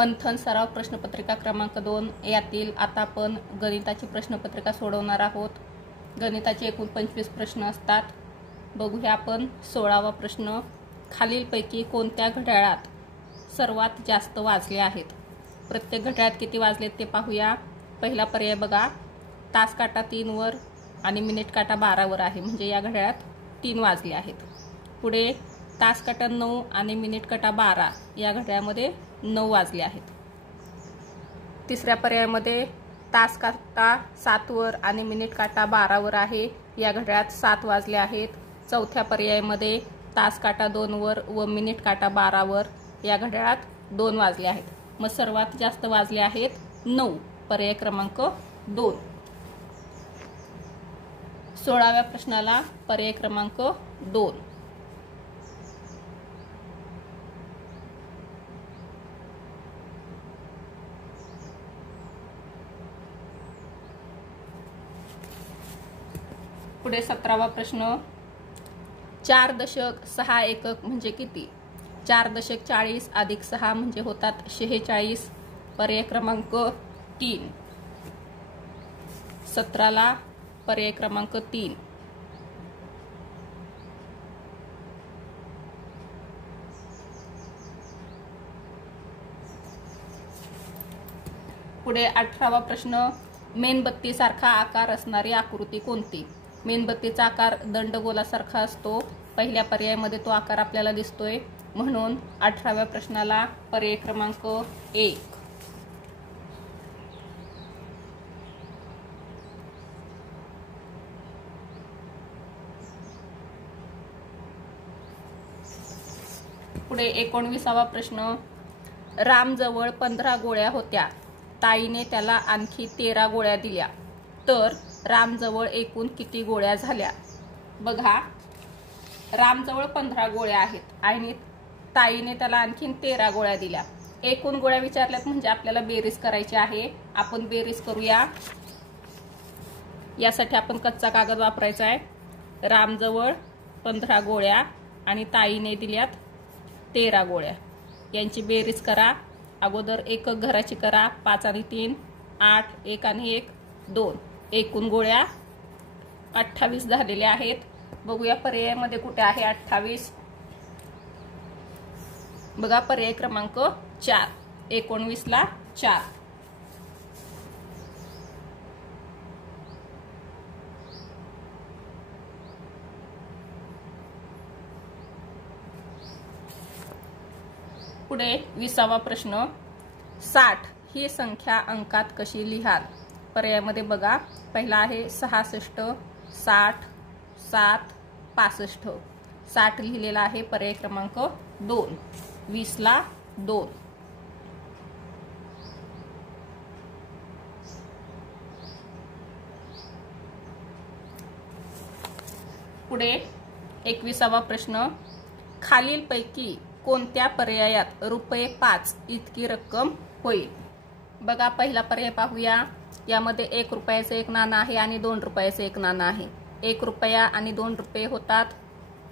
मंथन सराव प्रश्नपत्रिका क्रमांक 2 यातील आता आपण गणिताची प्रश्नपत्रिका सोडवणार आहोत। गणिताचे एकूण 25 प्रश्न असतात। बघूया आपण 16वा प्रश्न। खालीलपैकी कोणत्या घड्याळात सर्वात जास्त वाजले आहेत? प्रत्येक घड्याळात किती वाजलेत ते पाहूया। पहिला पर्याय बघा, तास काटा 3 वर आणि मिनिट काटा 12 वर आहे, म्हणजे या घड्याळात 3 वाजले आहेत। पुढे तास काटा 9 आणि मिनिट काटा 12 या घड्याळामध्ये 9 वाजले आहेत। तिसऱ्या पर्यायामध्ये तास काटा 7 वर आणि मिनिट काटा 12 वर आहे, या घड्याळात 7 वाजले आहेत। चौथ्या पर्यायामध्ये तास काटा 2 वर व मिनिट काटा 12 वर, या घड्याळात 2 वाजले आहेत। मग सर्वात जास्त वाजले आहेत 9, पर्याय क्रमांक 2। 16व्या प्रश्नाला पर्याय क्रमांक 2। पुढे 17वा प्रश्न। 4 दशक 6 एकक म्हणजे किती? 4 दशक 40 अधिक 6 म्हणजे होतात 46, पर्याय क्रमांक 3। 17ला पर्याय क्रमांक 3। पुढे 18वा प्रश्न। मेणबत्ती सारखा आकार असणारी आकृती कोणती? मेणबत्तीचा आकार दंडगोलासारखा असतो। पहिल्या पर्यायामध्ये तो आकार आपल्याला दिसतोय, म्हणून 18व्या प्रश्नाला पर्याय क्रमांक 1। पुढे 19वा प्रश्न। रामजवळ 15 गोळ्या होत्या, ताईने त्याला आणखी 13 गोळ्या दिल्या, तर रामजवळ एकूण किती गोळ्या झाल्या? बघा, रामजवळ 15 गोळ्या आहेत आणि ताईने त्याला आणखीन 13 गोळ्या दिल्या। एकूण गोळ्या विचारल्यात म्हणजे आपल्याला बेरीज करायची आहे। आपण बेरीज करूया। यासाठी आपण कच्चा कागद वापरायचा आहे। रामजवळ 15 गोळ्या आणि ताईने दिल्यात 13 गोळ्या, यांची बेरीज करा। अगोदर एकक घराची करा। 5 आणि 3 8, 1 आणि 1 2, एकूण गोळ्या 28 झालेल्या आहेत। बघूया पर्यायामध्ये कुठे आहे 28। बघा, पर्याय क्रमांक 4। 19ला 4। पुढे 20वा प्रश्न। 60 ही संख्या अंकात कशी लिहाल? पर्यायामध्ये बघा, पहिला आहे 66, 60, 7, 65। 60 लिहिलेला आहे, पर्याय क्रमांक 2। 20ला 2। पुढे 21वा प्रश्न। खालीलपैकी कोणत्या पर्यायात ₹5 इतकी रक्कम होईल? बघा, पहिला पर्याय पाहूया। यामध्ये 1 रुपयाचं एक नाणं आहे आणि 2 रुपयाचं एक नाणं आहे। 1 रुपया आणि 2 रुपये होतात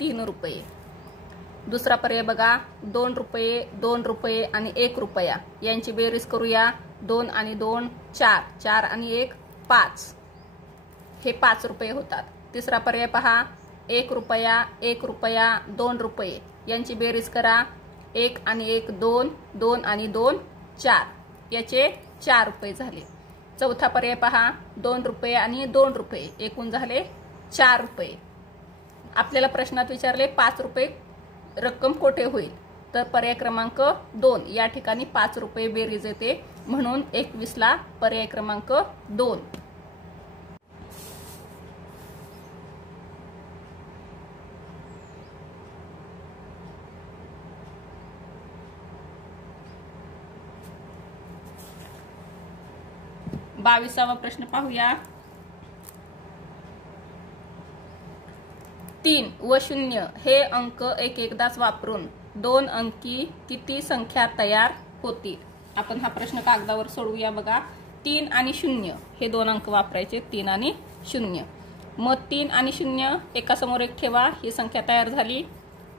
3 रुपये। दुसरा पर्याय बघा, 2 रुपये, 2 रुपये आणि 1 रुपया, यांची बेरीज करूया। 2 आणि 2 4, 4 आणि 1 5, हे 5 रुपये होतात। तिसरा पर्याय पहा, 1 रुपया, 1 रुपया, 2 रुपये, यांची बेरीज करा। 1 आणि 1 2, 2 आणि 2 4, याचे 4 रुपये झाले। चौथा पर्याय पहा, 2 रुपये आणि 2 रुपये, एकूण झाले 4 रुपये। आपल्याला प्रश्नात विचारले 5 रुपये रक्कम कोठे होईल, तर पर्याय क्रमांक 2 या ठिकाणी 5 रुपये बेरीज येते, म्हणून 21ला पर्याय क्रमांक 2। बावीसावा प्रश्न पाहूया। 3 व 0 हे अंक एकदाच वापरून 2 अंकी किती संख्या तयार होतील? आपण हा प्रश्न कागदावर सोडवूया। बघा, 3 आणि 0 हे 2 अंक वापरायचे, 3 आणि 0। मग 3 आणि 0 एका समोर एक ठेवा, ही संख्या तयार झाली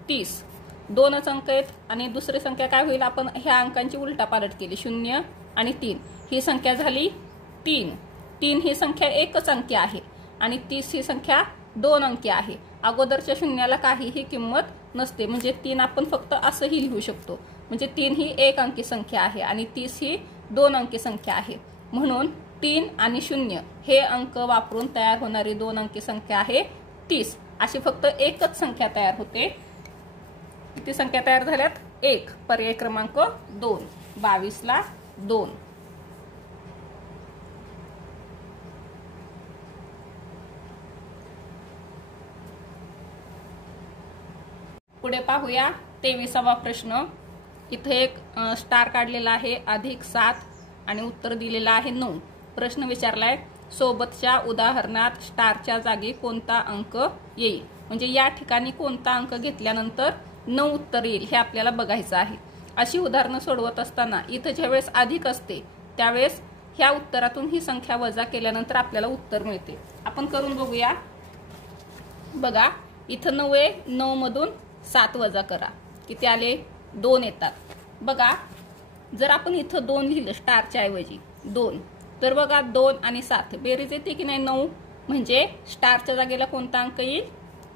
30। 2च अंक आहेत आणि दुसरी संख्या काय होईल, आपण ह्या अंकांची उलटापालट केली, 0 आणि 3, ही संख्या झाली 3. 3 ही संख्या एकच अंकी आहे आणि 30 ही संख्या 2 अंकी आहे. अगोदरच्या शून्याला काहीही किंमत नसते, म्हणजे 3 आपण फक्त असंही लिहू शकतो. म्हणजे 3 ही 1 अंकी संख्या आहे आणि 30 ही 2 अंकी संख्या आहे. म्हणून 3 आणि 0 हे अंक वापरून तयार होणारी 2 अंकी संख्या आहे 30. अशी फक्त एकच संख्या तयार होते. किती संख्या तयार झाल्यात? 1. पर्याय क्रमांक 2. 22 ला 2. पुढे पाहूया 23वा प्रश्न. इथे एक स्टार काढलेला आहे, +7 आणि उत्तर दिलेलं आहे 9. प्रश्न विचारलाय, सोबतच्या उदाहरणात स्टारच्या जागी कोणता अंक येईल. म्हणजे या ठिकाणी कोणता अंक घेतल्यानंतर 9 उत्तर येईल हे आपल्याला बघायचं आहे. अशी उदाहरणं सोडवत असताना इथं ज्यावेळेस अधिक असते त्यावेळेस ह्या उत्तरातून ही संख्या वजा केल्यानंतर आपल्याला उत्तर मिळते. आपण करून बघूया. बघा, इथं 9 आहे, 9 मधून 7 वजा करा, किती आले? 2 येतात. बघा, जर आपण इथं 2 लिहिलं स्टारच्या ऐवजी 2, तर बघा 2 आणि 7 बेरीज येते की नाही? 9. म्हणजे स्टारच्या जागेला कोणता अंक येईल?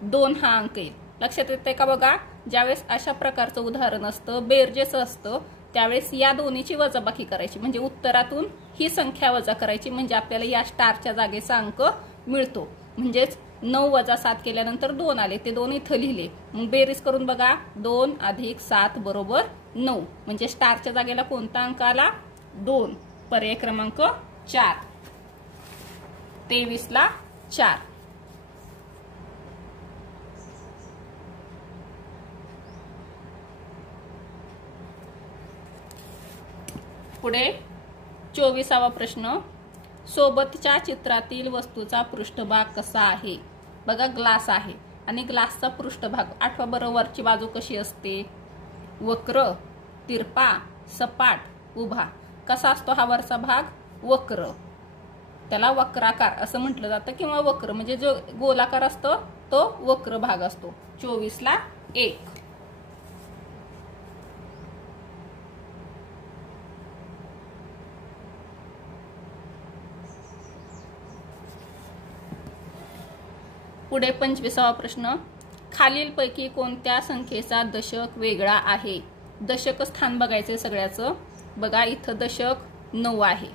2 हा अंक येईल. लक्षात येते का? बघा, ज्यावेळेस अशा प्रकारचं उदाहरण असतं, बेरजेचं असतं, त्यावेळेस या दोन्हीची वजाबाकी करायची, म्हणजे उत्तरातून ही संख्या वजा करायची, म्हणजे आपल्याला या स्टारच्या जागेचा अंक मिळतो. म्हणजेच 9 वजा 7 केल्यानंतर 2 आले, ते 2 इथं लिहिले. मग बेरीज करून बघा, 2 + 7 बरोबर 9. म्हणजे स्टारच्या जागेला कोणता अंक आला? 2. पर्याय क्रमांक 4. 23 ला 4. पुढे 24वा प्रश्न. सोबतच्या चित्रातील वस्तूचा पृष्ठभाग कसा आहे? बघा, ग्लास आहे आणि ग्लासचा पृष्ठभाग आठवा बरोबरची बाजू कशी असते? वक्र, तिरपा, सपाट, उभा. कसा असतो हा वरचा भाग? वक्र. त्याला वक्राकार असं म्हटलं जातं, किंवा वक्र म्हणजे जो गोलाकार असतो तो वक्र भाग असतो. 24 ला 1. पुढे 25वा प्रश्न. खालीलपैकी कोणत्या संख्येचा दशक वेगळा आहे? दशक स्थान बघायचे सगळ्याचं. बघा, इथं दशक 9 आहे,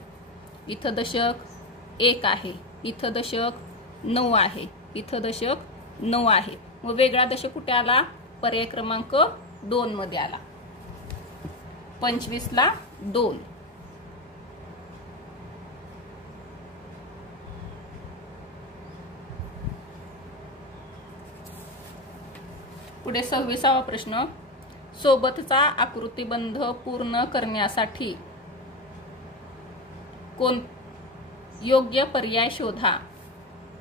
इथं दशक 1 आहे, इथं दशक 9 आहे, इथं दशक 9 आहे. मग वेगळा दशक कुठे आला? पर्याय क्रमांक 2 मध्ये आला. 25 ला 2. पुढे 26वा प्रश्न. सोबतचा आकृतिबंध पूर्ण करण्यासाठी कोण योग्य पर्याय शोधा.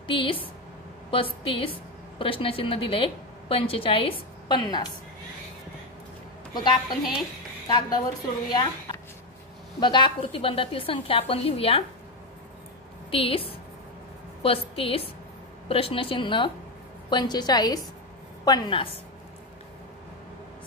30, 35, प्रश्नचिन्ह दिले, 45, 50. बघा, आपण हे कागदावर सोडवूया. बघा, आकृतिबंधातील संख्या आपण लिहूया. 30, 35, प्रश्नचिन्ह, 45, 50.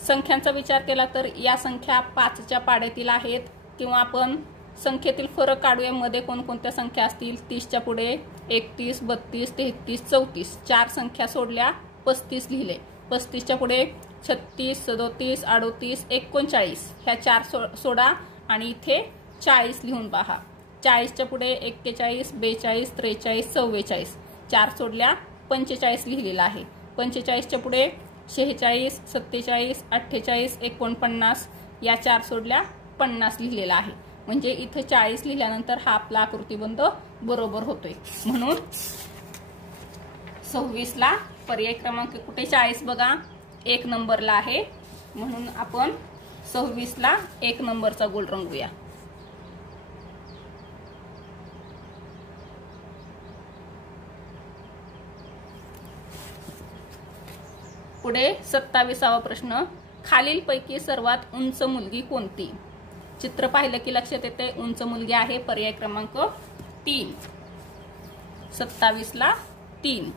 संख्यांचा विचार केला तर या संख्या 5च्या पाड्यातील आहेत, किंवा आपण संख्येतील फरक काढूया. मध्ये कोणकोणत्या संख्या असतील? 30च्या पुढे 31, 32, 33, 34. 4 संख्या सोडल्या, 35 लिहिले. 35च्या पुढे 36, 37, 38, 39. ह्या 4 सोडा आणि इथे 40 लिहून पहा. 40च्या पुढे 41, 42, 43, 44. 4 सोडल्या, 45 लिहिलेला आहे. 45च्या पुढे 46, 47, 48, 49. या 4 सोडल्या, 50 लिहिलेला आहे. म्हणजे इथं 40 लिहिल्यानंतर हा आपला आकृतिबंध बरोबर होतोय. म्हणून 26 ला पर्याय क्रमांक कुठे? 40. बघा, 1 नंबरला आहे, म्हणून आपण 26 ला 1 नंबरचा गोल रंगूया. पुढे 27वा प्रश्न. खालीलपैकी सर्वात उंच मुलगी कोणती? चित्र पाहिलं की लक्षात येते उंच मुलगी आहे. पर्याय क्रमांक 3. 27 ला 3.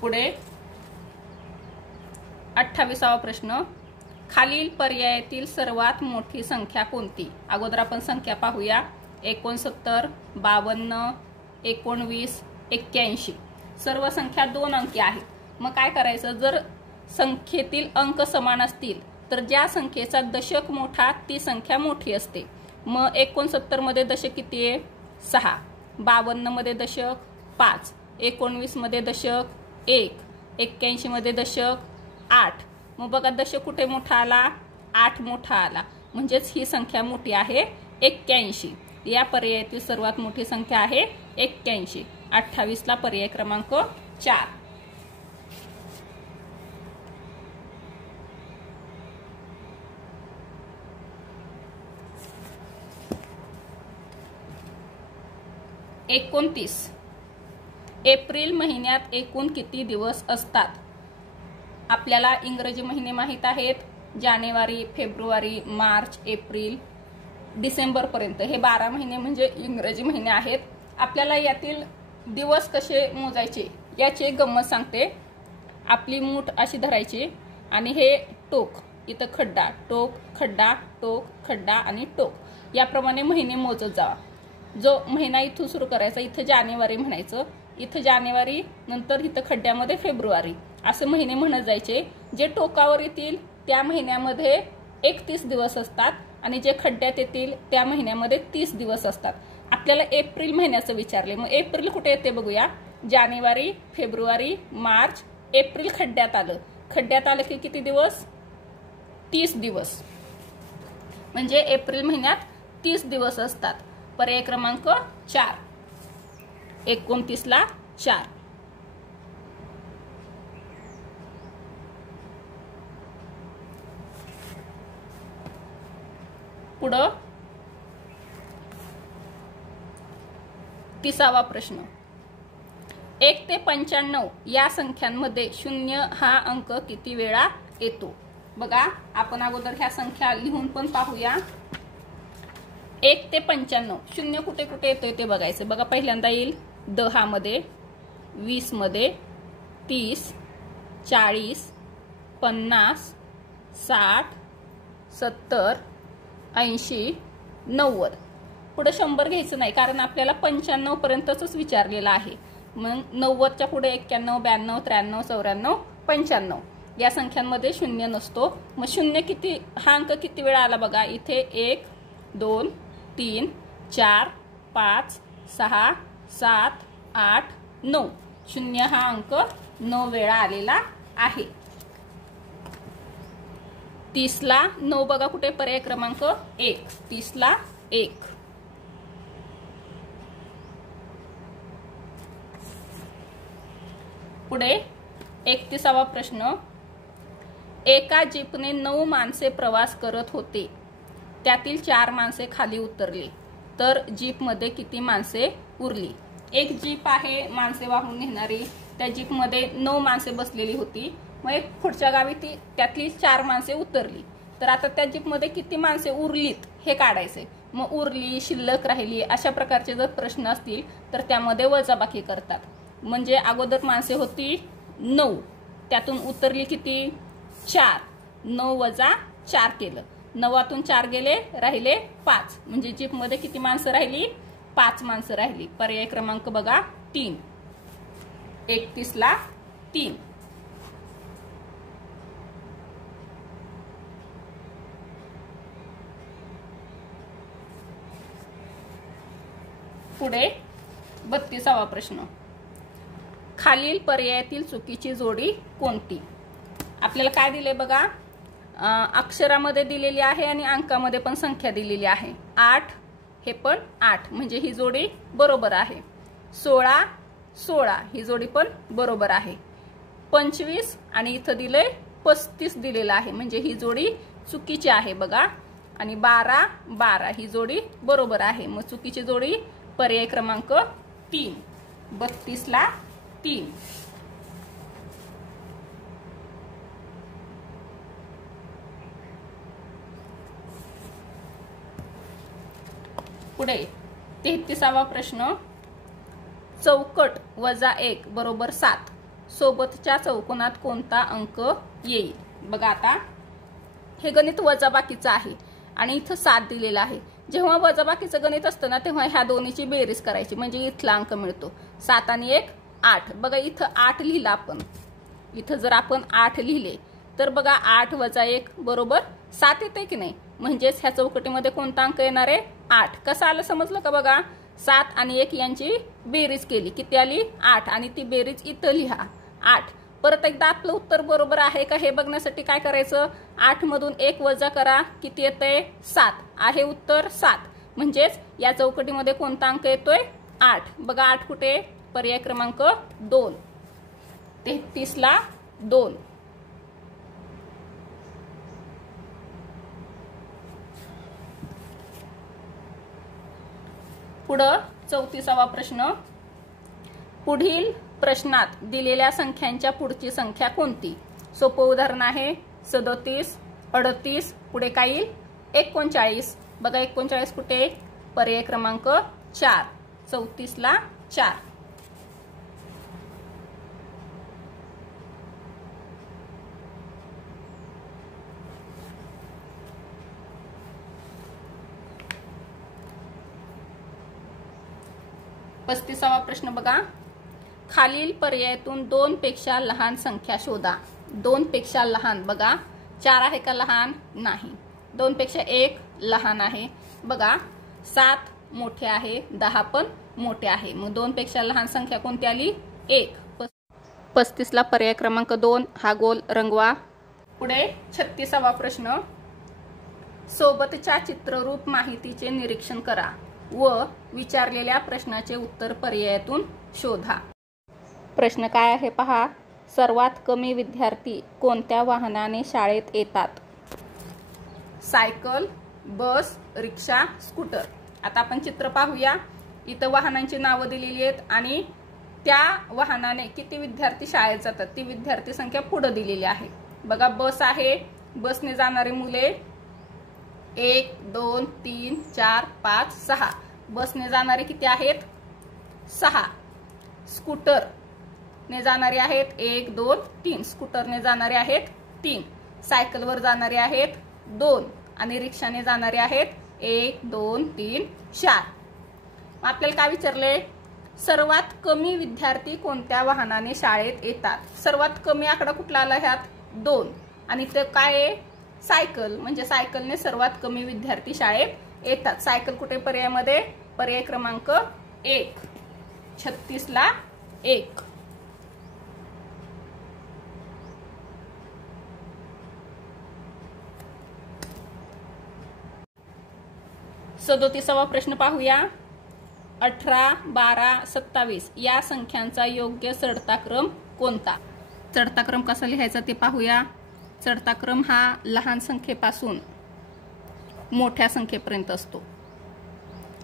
पुढे 28वा प्रश्न, खालील पर्यायातील सर्वात मोठी संख्या कोणती? अगोदर आपण संख्या पाहूया. 69, 52, 19, 81. सर्व संख्या 2 अंकी आहेत. मग काय करायचं, जर संख्येतील अंक समान असतील तर ज्या संख्येचा दशक मोठा ती संख्या मोठी असते. मग 69 मध्ये दशक किती आहे? 6. 52 मध्ये दशक 5. 19 मध्ये दशक 1. 81 मध्ये दशक 8. मग बघा दशक कुठे मोठा आला? 8 मोठा आला. म्हणजेच ही संख्या मोठी आहे 81. या पर्यायातील सर्वात मोठी संख्या आहे 81. 28ला पर्याय क्रमांक 4. एकोणतीस, एप्रिल महिन्यात एकूण किती दिवस असतात? आपल्याला इंग्रजी महिने माहित आहेत. जानेवारी, फेब्रुवारी, मार्च, एप्रिल, डिसेंबर पर्यंत हे 12 महिने म्हणजे इंग्रजी महिने आहेत. आपल्याला यातील दिवस कसे मोजायचे याची एक गंमत सांगते. आपली मूठ अशी धरायची आणि हे टोक, इथं खड्डा, टोक, खड्डा, टोक, खड्डा आणि टोक, याप्रमाणे महिने मोजत जावा. जो महिना इथून सुरू करायचा, इथं जानेवारी म्हणायचं, इथं जानेवारी, नंतर इथं खड्ड्यामध्ये फेब्रुवारी, असे महिने म्हणत जायचे. जे टोकावर येतील त्या महिन्यामध्ये 31 दिवस असतात आणि जे खड्ड्यात येतील त्या महिन्यामध्ये 30 दिवस असतात. आपल्याला एप्रिल महिन्याचं विचारले. मग एप्रिल कुठे येते बघूया. जानेवारी, फेब्रुवारी, मार्च, एप्रिल खड्ड्यात आलं. खड्ड्यात आलं की किती दिवस? 30 दिवस. म्हणजे एप्रिल महिन्यात 30 दिवस असतात. पर्याय क्रमांक 4. 29ला 4. पुढं 30वा प्रश्न, 1 ते 95 या संख्यांमध्ये 0 हा अंक किती वेळा येतो? बघा आपण अगोदर ह्या संख्या लिहून पण पाहूया. 1 ते 95 0 कुठे कुठे येतोय ते बघायचं. बघा पहिल्यांदा येईल 10 मध्ये, 20 मध्ये, 30, 40, 50, 60, 70, 80, 90. पुढे 100 घ्यायचं नाही कारण आपल्याला 95 पर्यंतच विचारलेलं आहे. मग 90च्या पुढे 91, 92, 93, 94, 95 या संख्यांमध्ये 0 नसतो. मग 0 किती, हा अंक किती वेळा आला बघा. इथे 1, 2, 3, 4, 5, 6, 7, 8, 9. 0 हा अंक 9 वेळा आलेला आहे. 30ला 9 बघा कुठे? पर्याय क्रमांक 1. 30ला 1. पुढे 31वा प्रश्न, एका जीपने 9 माणसे प्रवास करत होते. त्यातील 4 माणसे खाली उतरली तर जीपमध्ये किती माणसे उरली? एक जीप आहे माणसे वाहून नेणारी. त्या जीपमध्ये 9 माणसे बसलेली होती. मग एक पुढच्या गावी त्यातली 4 माणसे उतरली. तर आता त्या जीपमध्ये किती माणसे उरलीत हे काढायचे. मग उरली, शिल्लक राहिली अशा प्रकारचे जर प्रश्न असतील तर त्यामध्ये वजाबाकी करतात. म्हणजे अगोदर माणसे होती 9, त्यातून उतरली किती? 4. 9 वजा 4 केलं. 9तून 4 गेले, राहिले 5. म्हणजे जीपमध्ये किती माणसं राहिली? 5 माणसं राहिली. पर्याय क्रमांक बघा 3. 31ला 3. पुढे 32वा प्रश्न, खालील पर्यायातील चुकीची जोडी कोणती? आपल्याला काय दिले बघा. अक्षरामध्ये दिलेली आहे आणि अंकामध्ये पण संख्या दिलेली आहे. 8 हे पण 8 म्हणजे ही जोडी बरोबर आहे. 16, 16 ही जोडी पण बरोबर आहे. 25 आणि इथं दिलंय 35 दिलेलं आहे म्हणजे ही जोडी चुकीची आहे बघा. आणि 12, 12 ही जोडी बरोबर आहे. मग चुकीची जोडी पर्याय क्रमांक 3. 32ला 3. पुढे 33वा प्रश्न, चौकट वजा 1 बरोबर 7. सोबतच्या चौकोनात कोणता अंक येईल? बघा आता हे गणित वजाबाकीचं आहे आणि इथं 7 दिलेला आहे. जेव्हा वजाबाकीचं गणित असतं ना तेव्हा ह्या दोन्हीची बेरीज करायची म्हणजे इथला अंक मिळतो. 7 आणि 1 8. बघा इथं 8 लिहिला आपण. इथं जर आपण 8 लिहिले तर बघा 8 वजा 1 बरोबर 7 येते की नाही. म्हणजेच ह्या चौकटीमध्ये कोणता अंक येणार आहे? 8. कसं आलं समजलं का? बघा 7 आणि 1 यांची बेरीज केली किती आली? 8. आणि ती बेरीज इथं लिहा 8. परत एकदा आपलं उत्तर बरोबर आहे का हे बघण्यासाठी काय करायचं? 8 मधून 1 वजा करा किती येतंय? 7. आहे उत्तर 7. म्हणजेच या चौकटीमध्ये कोणता अंक येतोय? 8. बघा 8 कुठे? पर्याय क्रमांक 2. 33 ला 2. पुढं 34वा प्रश्न. पुढील प्रश्नात दिलेल्या संख्यांच्या पुढची संख्या कोणती? सोपं उदाहरण आहे. 37 38 पुढे काय येईल? 39. बघा 39 कुठे? पर्याय क्रमांक 4. 34 ला 4. पस्तीसावा प्रश्न बघा. खालील पर्यायातून 2 पेक्षा लहान संख्या शोधा. 2 पेक्षा लहान बघा 4 आहे का लहान? नाही. 2 पेक्षा 1 लहान आहे. बघा 7 मोठे आहे 10 पण मोठे आहे. मग 2 पेक्षा लहान संख्या कोणती आली? 1. 35 ला पर्याय क्रमांक 2 हा गोल रंगवा. पुढे 36वा प्रश्न. सोबतच्या चित्ररूप माहितीचे निरीक्षण करा व विचारलेल्या प्रश्नाचे उत्तर पर्यायातून शोधा. प्रश्न काय आहे पहा. सर्वात कमी विद्यार्थी कोणत्या वाहनाने शाळेत येतात? सायकल, बस, रिक्षा, स्कूटर. आता आपण चित्र पाहूया. इथं वाहनांची नावं दिलेली आहेत आणि त्या वाहनाने किती विद्यार्थी शाळेत जातात ती विद्यार्थी संख्या पुढे दिलेली आहे. बघा बस आहे. बसने जाणारी मुले 1 2 3 4 5 6. बसने जाणारे किती आहेत? 6. स्कूटर ने जाणारे आहेत 1 2 3. स्कूटरने जाणारे आहेत 3. सायकलवर जाणारे आहेत 2 आणि रिक्षाने जाणारे आहेत 1 2 3 4. आपल्याला काय विचारले? सर्वात कमी विद्यार्थी कोणत्या वाहनाने शाळेत येतात? सर्वात कमी आकडा कुठला आला ह्यात? 2. आणि ते काय आहे? सायकल. म्हणजे सायकलने सर्वात कमी विद्यार्थी शाळेत येतात. सायकल कुठे पर्यायामध्ये? पर्याय क्रमांक 1. 36 ला 1. सदोतीसावा प्रश्न पाहूया. 18 12 27 या संख्यांचा योग्य चढता क्रम कोणता? चढता क्रम कसा लिहायचा ते पाहूया. चढता क्रम हा लहान संख्येपासून मोठ्या संख्येपर्यंत असतो.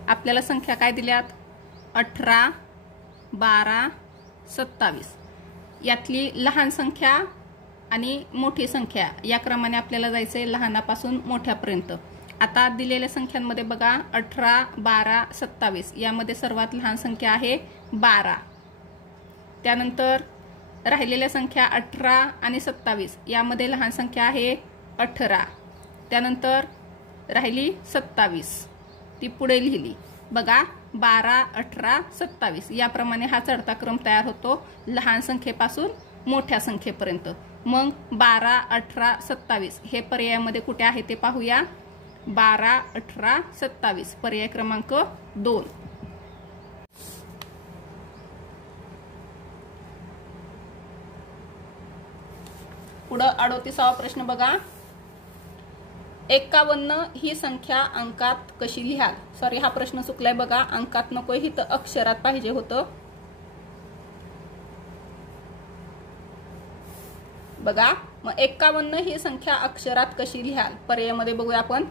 आपल्याला संख्या काय दिल्यात? 18 12 27. यातली लहान संख्या आणि मोठी संख्या या क्रमाने आपल्याला जायचंय लहानापासून मोठ्यापर्यंत. आता दिलेल्या संख्यांमध्ये बघा 18 12 27 यामध्ये सर्वात लहान संख्या आहे 12. त्यानंतर राहिलेल्या संख्या 18 आणि 27 यामध्ये लहान संख्या आहे 18. त्यानंतर राहिली 27 ती पुढे लिहिली. बघा 12 18 27 याप्रमाणे हा चढता क्रम तयार होतो लहान संख्येपासून मोठ्या संख्येपर्यंत. मग 12 18 27 हे पर्यायामध्ये कुठे आहे ते पाहूया. 12 18 27 पर्याय क्रमांक 2. पुढे 38वा प्रश्न बघा. 51 ही संख्या अंकात कशी लिहाल? सॉरी हा प्रश्न चुकलाय बघा. अंकात नको ही तर अक्षरात पाहिजे होतं. बघा मग 51 ही संख्या अक्षरात कशी लिहाल? पर्यायामध्ये बघूया आपण.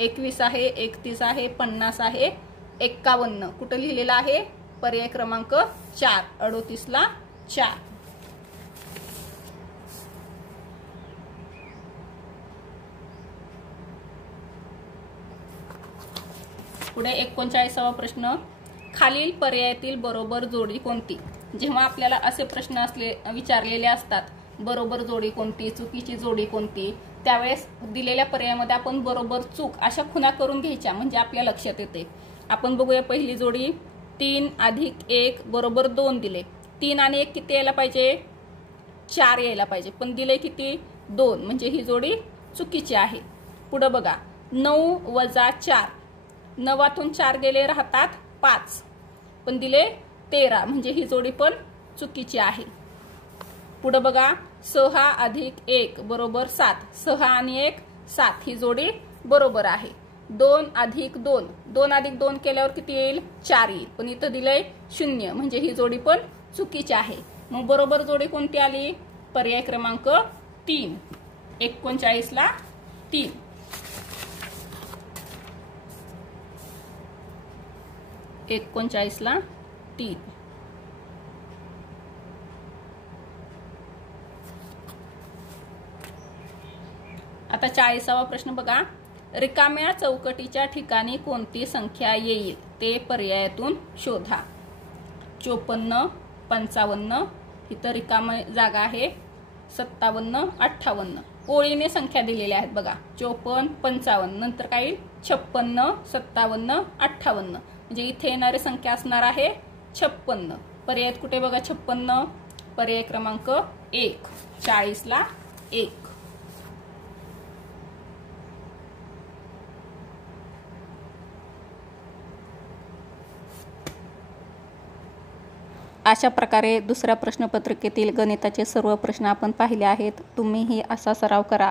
21 आहे 31 आहे 50 आहे 51 कुठे लिहिलेला आहे? पर्याय क्रमांक 4. 38 ला 4. पुढे 39वा प्रश्न. खालील पर्यायातील बरोबर जोडी कोणती? जेव्हा आपल्याला असे प्रश्न विचारलेले असतात, बरोबर जोडी कोणती, चुकीची जोडी कोणती, त्यावेळेस दिलेल्या पर्यायामध्ये आपण बरोबर चूक अशा खुणा करून घ्यायच्या, म्हणजे आपल्या लक्षात येते. आपण बघूया पहिली जोडी. 3 + 1 = 2 दिले. 3 आणि 1 किती यायला पाहिजे? 4 यायला पाहिजे, पण दिले किती? 2, म्हणजे ही जोडी चुकीची आहे. पुढे बघा. 9 - 4, 9तून 4 गेले राहतात 5, पण दिले 13, म्हणजे ही जोडी पण चुकीची आहे. पुढे बघा. 6 + 1 = 7, 6 आणि 1 7, ही जोडी बरोबर आहे. 2 + 2, 2 + 2 केल्यावर किती येईल? 4 येईल, पण इथं दिलंय 0, म्हणजे ही जोडी पण चुकीची आहे. मग बरोबर जोडी कोणती आली? पर्याय क्रमांक 3. 39 ला 3. आता 40वा प्रश्न बघा. रिकाम्या चौकटीच्या ठिकाणी कोणती संख्या येईल ते पर्यायातून शोधा. 54, 55, इथं रिकामी जागा आहे, 57, 58. ओळीने संख्या दिलेल्या आहेत बघा. 54, 55, नंतर काय येईल? 56, 57, 58, म्हणजे इथे येणारी संख्या असणार आहे 56. पर्याय कुठे बघा? 56. पर्याय क्रमांक 1. 40 ला 1. अशा प्रकारे दुसऱ्या प्रश्नपत्रिकेतील गणिताचे सर्व प्रश्न आपण पाहिले आहेत. तुम्हीही असा सराव करा.